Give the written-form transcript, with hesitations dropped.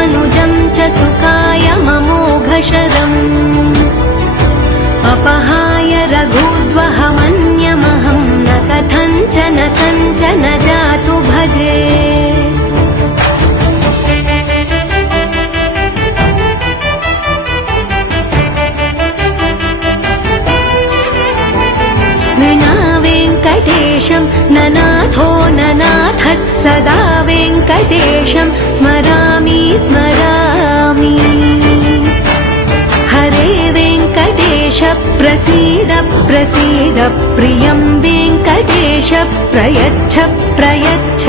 मनुजं च सुखाय ममोघशरम् अपहाय रघुद्वहमन्यमहं न कथञ्चन जातु भजे विना वेङ्कटेशं ननाथो ननाथः सदा वेङ्कटेशं स्मरामि स्मरामि हरे वेङ्कटेश प्रसीद प्रसीद प्रियं वेङ्कटेश प्रयच्छ प्रयच्छ